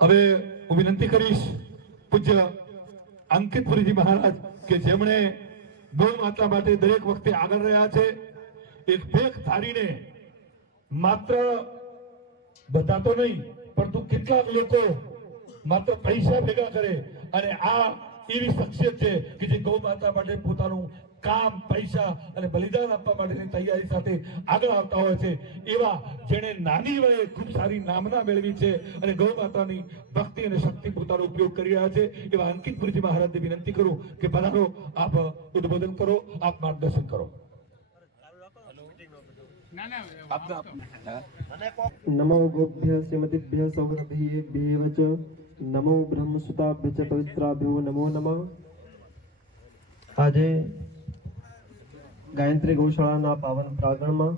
હવે હું વિનંતી કરીશ પૂજ્ય અંકિતપુરીજી મહારાજ કે જેમણે ગૌ માતા માટે દરેક વખતે આગળ રહ્યા છે, એક ભેખ ધારીને માત્ર બધા તો નહીં પરંતુ કેટલાક લોકો માત્ર પૈસા ભેગા કરે અને આ એવી શખ્સિયત છે કે જે ગૌ માતા માટે પોતાનું કામ, પૈસા અને બલિદાન આપવા માટેની તૈયારી સાથે આગળ આવતા હોય છે. એવા જેણે નાની વયે ખૂબ સારી નામના મેળવી છે અને ગૌ માતાની ભક્તિ અને શક્તિ પોતાનો ઉપયોગ કરી રહ્યા છે, એવા અંકિતપુરીજી મહારાજને વિનંતી કરું કે પધારો, આપ ઉદ્બોધન કરો, આપ માર્ગદર્શન કરો. नमो गोभ्य श्रीमतीभ्य सौरभीभ्येव च नमो ब्रह्मसुताभ्य च पवित्राभ्यो नमो नमः. આજે ગાયત્રી ગૌશાળાના પાવન પ્રાંગણમાં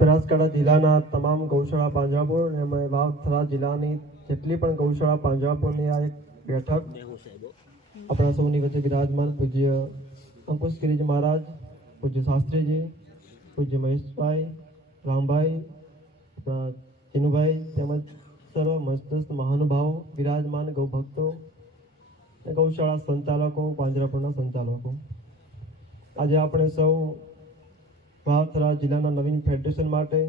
બનાસકાંઠા જિલ્લાના તમામ ગૌશાળા પાંજરાપોળ અને વાવથરા જિલ્લાની જેટલી પણ ગૌશાળા પાંજરાપોળની આ એક બેઠક આપણા સૌની વચ્ચે વિરાજમાન પૂજ્ય અંકુશગીરીજી મહારાજ, પૂજ્ય શાસ્ત્રીજી, પૂજ્ય મહેશભાઈ, રામભાઈ, ચીનુભાઈ તેમજ સર્વ મસ્તસ્થ મહાનુભાવો, વિરાજમાન ગૌભક્તો, ગૌશાળા સંચાલકો, પાંજરાપોળના સંચાલકો, આજે આપણે સૌ વાવથરા જિલ્લાના નવીન ફેડરેશન માટે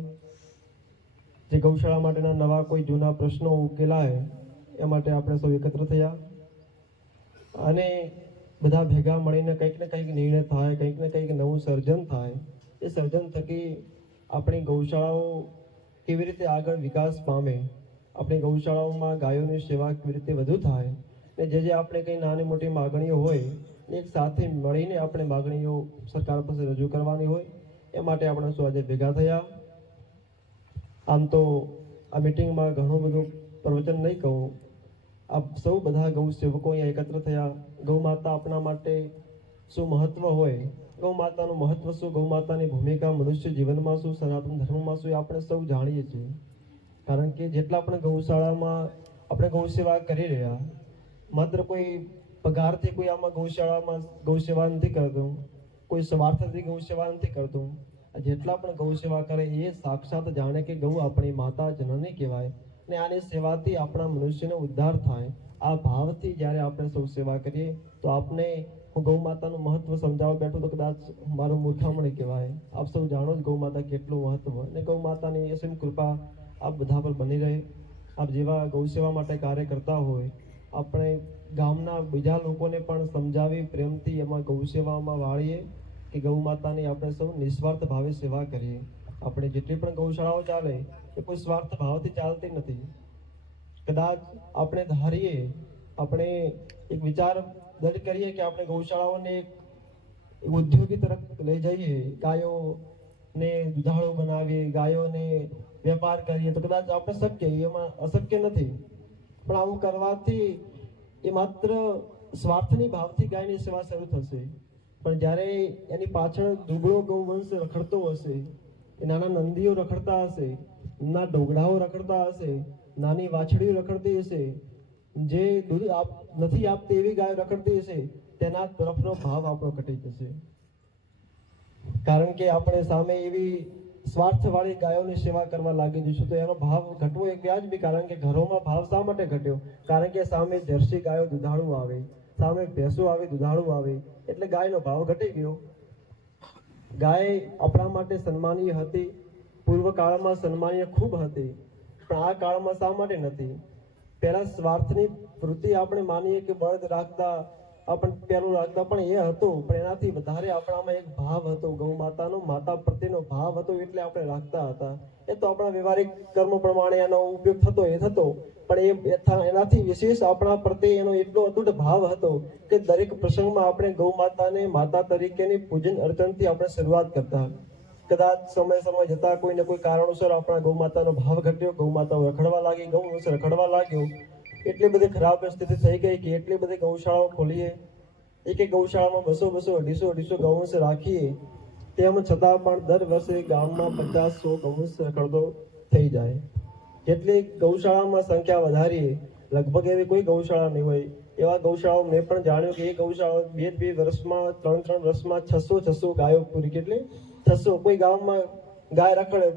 જે ગૌશાળા માટેના નવા કોઈ જૂના પ્રશ્નો ઉકેલાય એ માટે આપણે સૌ એકત્ર થયા અને બધા ભેગા મળીને કંઈક ને કંઈક નિર્ણય થાય, કંઈક ને કંઈક નવું સર્જન થાય. એ સર્જન થકી આપણી ગૌશાળાઓ કેવી રીતે આગળ વિકાસ પામે, આપણી ગૌશાળાઓમાં ગાયોની સેવા કેવી રીતે વધુ થાય ને જે આપણે કંઈ નાની મોટી માગણીઓ હોય એક સાથે મળીને આપણે માગણીઓ સરકાર પાસે રજૂ કરવાની હોય એ માટે આપણે શું આજે ભેગા થયા. આમ તો આ મિટિંગમાં ઘણું બધું પ્રવચન નહીં કહું, આપ સૌ બધા ગૌ સેવકો અહીંયા એકત્ર થયા. ગૌ માતા આપણા માટે શું મહત્વ હોય, ગૌ માતાનું મહત્વ શું, ગૌ માતાની ભૂમિકા મનુષ્ય જીવનમાં શું, સનાતન ધર્મમાં શું, આપણે સૌ જાણીએ છીએ. કારણ કે જેટલા આપણે ગૌશાળામાં આપણે ગૌ સેવા કરી રહ્યા, માત્ર કોઈ પગારથી કોઈ આમાં ગૌશાળામાં ગૌ સેવા નથી કરતું, કોઈ સ્વાર્થથી ગૌ સેવા નથી કરતું. જેટલા પણ ગૌ સેવા કરે એ સાક્ષાત જાણે કે ગૌ આપણી માતા જનની કહેવાય ને આની સેવાથી આપણા મનુષ્યનો ઉદ્ધાર થાય. આ ભાવથી જ્યારે આપણે સૌ સેવા કરીએ તો આપને હું ગૌ માતાનું મહત્વ સમજાવવા બેઠું તો કદાચ મારું મૂર્ખામણી કહેવાય. આપ સૌ જાણો જ ગૌ માતા કેટલું મહત્વ અને ગૌ માતાની અસીમ કૃપા આપ બધા પર બની રહે. આપ જેવા ગૌ સેવા માટે કાર્ય કરતા હોય આપણે ગામના બીજા લોકોને પણ સમજાવી પ્રેમથી એમાં ગૌ સેવામાં વાળીએ કે ગૌ માતાની આપણે સૌ નિસ્વાર્થ ભાવે સેવા કરીએ. આપણે જેટલી પણ ગૌશાળાઓ ચાલે એ કોઈ સ્વાર્થ ભાવથી ચાલતી નથી. કદાચ આપણે ધારીએ, આપણે એક વિચાર દૃઢ કરીએ કે આપણે ગૌશાળાઓને એક ઉદ્યોગી તરફ લઈ જઈએ, ગાયોને દુધાળો બનાવીએ, ગાયોને વેપાર કરીએ તો કદાચ આપણે શક્ય, એમાં અશક્ય નથી. પણ આવું કરવાથી એ માત્ર સ્વાર્થની ભાવથી ગાયની સેવા શરૂ થશે. પણ જ્યારે એની પાછળ દુબળો ગૌવંશ રખડતો હશે, નાના નંદીઓ રખડતા હશે, નાના ઢોગડાઓ રખડતા હશે, નાની વાછડીઓ રખડતી હશે, જે દૂધ નથી આપતી એવી ગાય રખડતી હશે, તેના તરફનો ભાવ આપણો ઘટી જશે. કારણ કે આપણે સામે એવી સ્વાર્થવાળી ગાયોની સેવા કરવા લાગી જઈશું તો એનો ભાવ ઘટવો એક વ્યાજબી. કારણ કે ઘરોમાં ભાવ શા માટે ઘટ્યો? કારણ કે સામે જર્સી ગાયો દુધાળું આવે, સામે ભેંસો આવે દુધાળું આવે એટલે ગાયનો ભાવ ઘટી ગયો. ગાય આપણા માટે સન્માનીય હતી, પૂર્વ કાળમાં સન્માનીય ખૂબ હતી, પણ આ કાળમાં શા માટે નથી? પહેલા સ્વાર્થની વૃત્તિ આપણે માનીએ કે બળદ રાખતા આપણે પહેલું રાખતા પણ એ હતું, પણ એનાથી વધારે આપણામાં એક ભાવ હતો, ગૌ માતાનો માતા પ્રત્યેનો ભાવ હતો એટલે આપણે રાખતા હતા. એ તો આપણા વ્યવહારિક કર્મ પ્રમાણે એનો ઉપયોગ થતો એ થતો, પણ એનાથી વિશેષ આપણા પ્રત્યે એનો એટલો અતૂટ ભાવ હતો કે દરેક પ્રસંગમાં આપણે ગૌ માતાને માતા તરીકેની પૂજન અર્ચનથી આપણે શરૂઆત કરતા. કદાચ સમય જતા કોઈ ને કોઈ કારણોસર આપણા ગૌ માતાનો ભાવ ઘટ્યો, ગૌ માતા રખડવા લાગી, ગૌવંશ રખડવા લાગ્યો, એટલી બધી ખરાબ સ્થિતિ થઈ ગઈ કે એટલી બધી ગૌશાળાઓ ખોલીએ, એક ગૌશાળામાં 200 250 ગૌવંશ રાખીએ, તેમ છતાં પણ દર વર્ષે ગામમાં 50-100 ગૌવંશ રખડતો થઈ જાય. જેટલી ગૌશાળામાં સંખ્યા વધારીએ લગભગ એવી કોઈ ગૌશાળા નહીં હોય. એવા ગૌશાળાઓ મેં પણ જાણ્યું કે એ ગૌશાળા 2 વર્ષમાં 3 વર્ષમાં 600 ગાયો પૂરી, કેટલી 600. કોઈ ગામમાં ગાય રખડે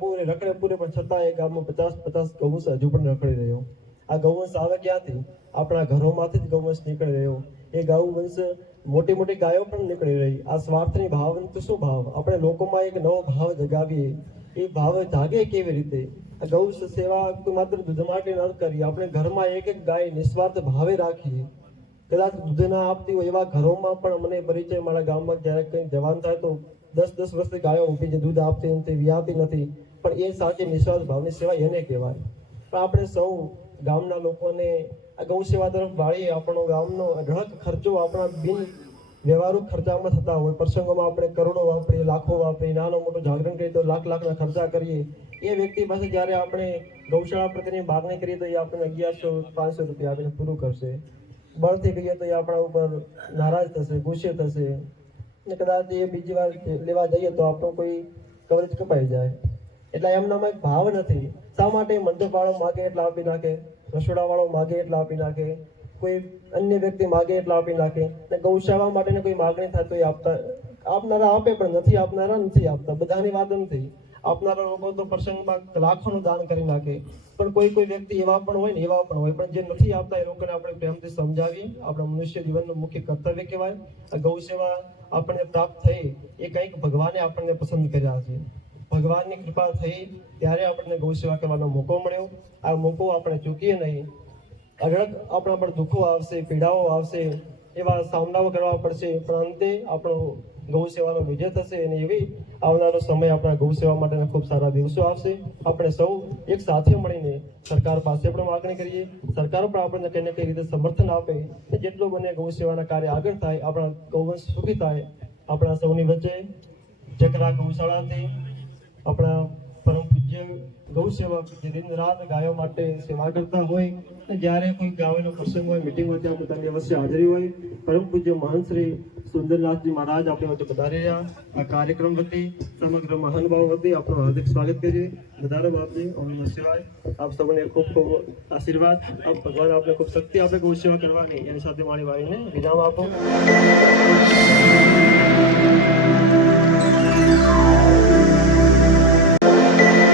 પૂરે પણ છતાં એ ગામમાં 50 ગૌવંશ હજુ પણ રખડી રહ્યો. આ ગૌવંશ આવે ક્યાંથી? આપણા ઘરોમાંથી જ ગૌવંશ નીકળી રહ્યો. એ ગૌવંશ મોટી ગાયો પણ નીકળી રહી. આ સ્વાર્થની ભાવના તો શું ભાવ? આપણે લોકોમાં એક નવો ભાવ જગાવીએ. એ ભાવ જાગે કેવી રીતે? આ ગૌ સેવા માત્ર દૂધ માટે ન કરીએ. આપણે ઘરમાં એક ગાય નિસ્વાર્થ ભાવે રાખીએ. કદાચ દૂધ ના આપતી હોય એવા ઘરોમાં પણ મને પરિચય મારા ગામમાં જ્યારે કંઈ જવાન થાય તો 10 વર્ષથી ગાયો ઊભી છે, દૂધ આપતી નથી, વિયાતી નથી, પણ એ સાચી નિસ્વાર્થ ભાવની સેવા એને કહેવાય. પણ આપણે સૌ ગામના લોકોને આ ગૌ સેવા તરફ વાળીએ. આપણો ગામનો અઢળક ખર્ચો આપણા બિન વ્યવહારુ ખર્ચામાં થતા હોય. પ્રસંગોમાં આપણે કરોડો વાપરીએ, લાખો વાપરીએ, નાનો મોટો જાગરણ કરીએ તો લાખના ખર્ચા કરીએ. એ વ્યક્તિ પાસે જ્યારે આપણે ગૌશાળા પ્રત્યેની માગણી કરીએ તો એ આપણને 1100-500 રૂપિયા આપીને પૂરું કરશે. બળથી કહીએ તો એ આપણા ઉપર નારાજ થશે, ગુસ્સે થશે, ને કદાચ એ બીજી વાર લેવા જઈએ તો આપણો કોઈ કવરેજ કપાઈ જાય. એટલે એમનામાં એક ભાવ નથી. શા માટે મંડપવાળો માગે એટલા આપી નાખે, રસોડાવાળો માગે એટલા આપી નાખે, કોઈ અન્ય વ્યક્તિ માગે એટલા આપી નાખે, ને ગૌશાળા માટેની કોઈ માગણી થાય તો એ આપનારા આપે, પણ નથી આપનારા નથી આપતા. બધાની વાત નથી. આપનારા લોકો તો પ્રસંગમાં લાખોનું દાન કરી નાખે, પણ કોઈ વ્યક્તિ એવા પણ હોય, પણ જે નથી આપતા એ લોકોને આપણે પ્રેમથી સમજાવીએ. આપણા મનુષ્ય જીવનનું મુખ્ય કર્તવ્ય કહેવાય. આ ગૌ સેવા આપણને પ્રાપ્ત થઈ એ કંઈક ભગવાને આપણને પસંદ કર્યા છે. ભગવાનની કૃપા થઈ ત્યારે આપણને ગૌ સેવા કરવાનો મોકો મળ્યો. આ મોકો આપણે ચૂકીએ નહીં. અઢળક આપણા પર દુઃખો આવશે, પીડાઓ આવશે, એવા સામનાઓ કરવા પડશે, પણ અંતે આપણો ગૌ સેવાનો વિજય થશે. અને એવી આવનારો સમય આપણા ગૌ સેવા માટેના ખૂબ સારા દિવસો આવશે. આપણે સૌ એક સાથે મળીને સરકાર પાસે પણ માગણી કરીએ. સરકાર પણ આપણને કઈ ને કઈ રીતે સમર્થન આપે, જેટલું બને ગૌ સેવાના કાર્ય આગળ થાય, આપણા ગૌવંશ સુખી થાય. આપણા સૌની વચ્ચે જકરા ગૌશાળાથી આપણા પરમ પૂજ્ય ગૌ સેવક જે દિન રાત ગાયો માટે સેવા કરતા હોય, અને જ્યારે કોઈ ગાયોનો પ્રસંગ હોય, મીટિંગ હોય, ત્યાં પોતાની અવશ્ય હાજરી હોય. પરમ પૂજ્ય મહાન શ્રી સુંદરનાથજી મહારાજ આપણી વચ્ચે પધારી રહ્યા. આ કાર્યક્રમ વતી સમગ્ર મહાનુભાવ વતી આપણું હાર્દિક સ્વાગત કરીએ. વધારો બાપજી ઓમ નમઃ શિવાય. આપ સૌને ખૂબ ખૂબ આશીર્વાદ. આપ ભગવાન આપને ખૂબ શક્તિ આપે ગૌ સેવા કરવાની. એની સાથે મારી વાણીને વિરામ આપો.